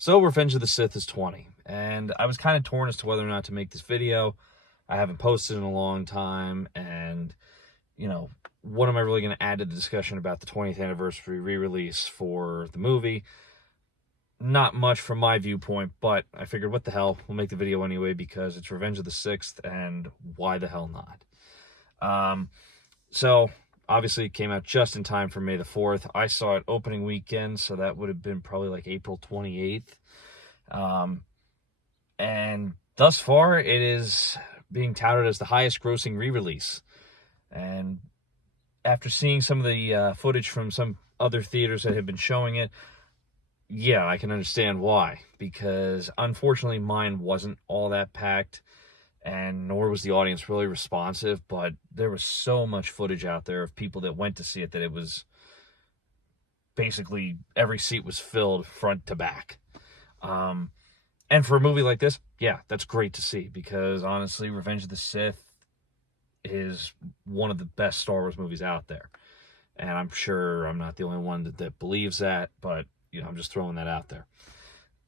So Revenge of the Sith is 20, and I was kind of torn as to whether or not to make this video. I haven't posted in a long time, and, what am I really going to add to the discussion about the 20th anniversary re-release for the movie? Not much from my viewpoint, but I figured, what the hell, we'll make the video anyway because it's Revenge of the Sixth, and why the hell not? So, obviously, it came out just in time for May the 4th. I saw it opening weekend, so that would have been probably like April 28th. And thus far, it is being touted as the highest grossing re-release. And after seeing some of the footage from some other theaters that have been showing it, yeah, I can understand why. Because unfortunately, mine wasn't all that packed, and nor was the audience really responsive, but there was so much footage out there of people that went to see it that it was basically every seat was filled front to back. And for a movie like this, yeah, that's great to see, because honestly, Revenge of the Sith is one of the best Star Wars movies out there. And I'm sure I'm not the only one that believes that, but, I'm just throwing that out there.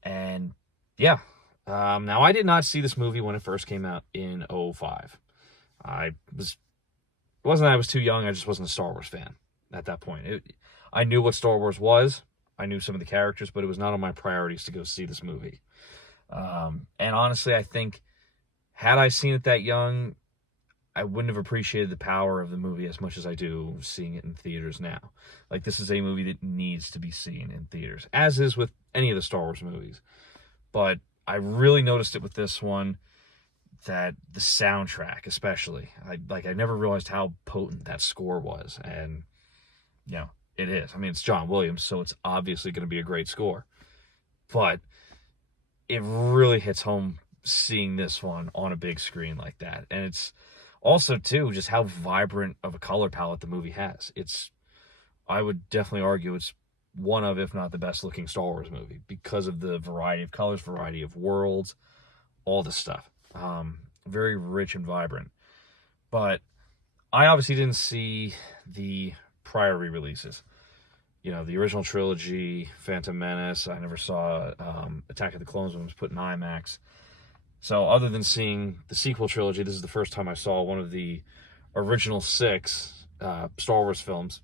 And, yeah, now I did not see this movie when it first came out in 2005. It wasn't that I was too young, I just wasn't a Star Wars fan at that point. I knew what Star Wars was, I knew some of the characters, but it was not on my priorities to go see this movie. And honestly, I think, had I seen it that young, I wouldn't have appreciated the power of the movie as much as I do seeing it in theaters now. Like, this is a movie that needs to be seen in theaters, as is with any of the Star Wars movies. But I really noticed it with this one, that the soundtrack especially, I never realized how potent that score was. And, it is. I mean, it's John Williams, so it's obviously going to be a great score. But it really hits home seeing this one on a big screen like that. And it's also, too, just how vibrant of a color palette the movie has. I would definitely argue it's one of, if not the best looking Star Wars movie, because of the variety of colors, variety of worlds, all this stuff. Very rich and vibrant. But I obviously didn't see the prior re-releases. The original trilogy, Phantom Menace. I never saw Attack of the Clones when it was put in IMAX. So other than seeing the sequel trilogy, this is the first time I saw one of the original 6 Star Wars films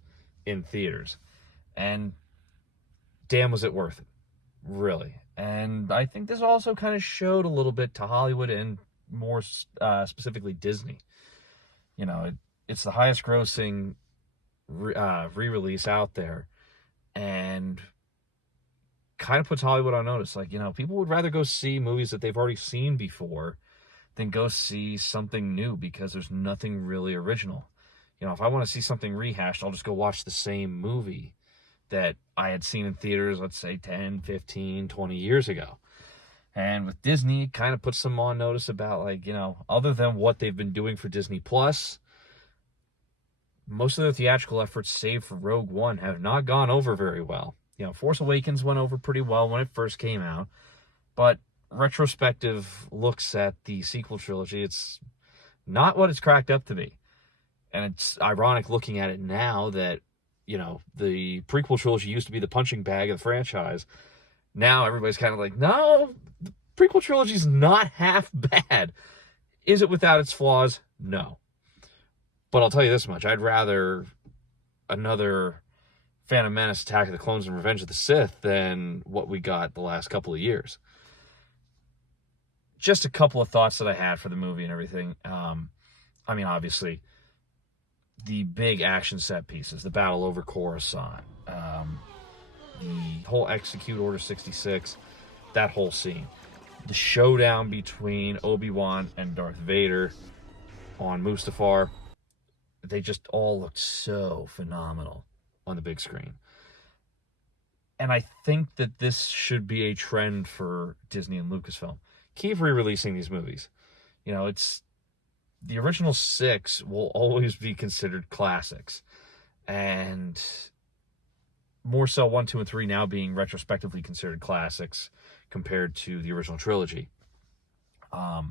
in theaters. And damn, was it worth it. Really. And I think this also kind of showed a little bit to Hollywood, and more specifically Disney. It's the highest grossing re-release out there, and kind of puts Hollywood on notice. People would rather go see movies that they've already seen before than go see something new, because there's nothing really original. If I want to see something rehashed, I'll just go watch the same movie that I had seen in theaters, let's say 10, 15, 20 years ago. And with Disney, it kind of puts them on notice about, other than what they've been doing for Disney Plus, most of their theatrical efforts, save for Rogue One, have not gone over very well. Force Awakens went over pretty well when it first came out, but retrospective looks at the sequel trilogy, it's not what it's cracked up to be. And it's ironic looking at it now that, the prequel trilogy used to be the punching bag of the franchise. Now everybody's kind of like, no, the prequel trilogy's not half bad. Is it without its flaws? No. But I'll tell you this much, I'd rather another Phantom Menace, Attack of the Clones, and Revenge of the Sith than what we got the last couple of years. Just a couple of thoughts that I had for the movie and everything. Obviously, the big action set pieces, the battle over Coruscant, the whole Execute Order 66, that whole scene. The showdown between Obi-Wan and Darth Vader on Mustafar, they just all looked so phenomenal on the big screen. And I think that this should be a trend for Disney and Lucasfilm. Keep re-releasing these movies. It's the original 6 will always be considered classics, and more so 1, 2, and 3 now being retrospectively considered classics compared to the original trilogy. I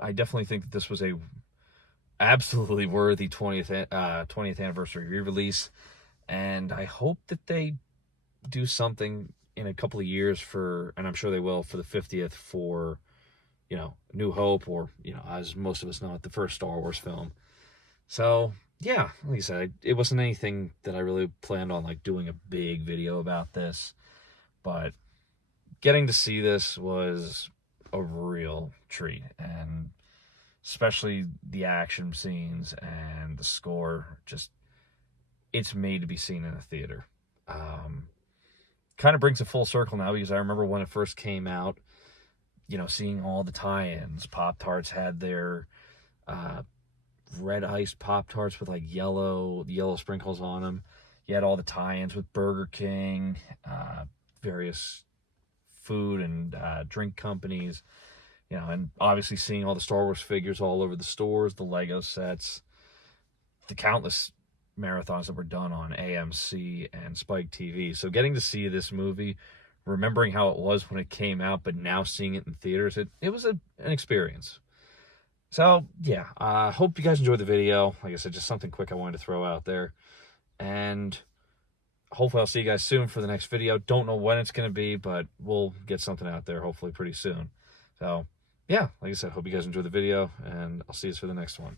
definitely think that this was a absolutely worthy 20th anniversary re-release, and I hope that they do something in a couple of years and I'm sure they will, for the 50th for, New Hope, or, as most of us know it, the first Star Wars film. So, yeah, like I said, it wasn't anything that I really planned on, like, doing a big video about this. But getting to see this was a real treat. And especially the action scenes and the score, just, it's made to be seen in a theater. Kind of brings it full circle now, because I remember when it first came out, seeing all the tie-ins. Pop-Tarts had their red iced Pop-Tarts with like yellow sprinkles on them. You had all the tie-ins with Burger King, various food and drink companies, and obviously seeing all the Star Wars figures all over the stores, the Lego sets, the countless marathons that were done on AMC and Spike TV. So getting to see this movie, remembering how it was when it came out, but now seeing it in theaters, it was an experience. So, yeah, I hope you guys enjoyed the video. Like I said, just something quick I wanted to throw out there. And hopefully I'll see you guys soon for the next video. Don't know when it's going to be, but we'll get something out there hopefully pretty soon. So, yeah, like I said, hope you guys enjoyed the video, and I'll see you for the next one.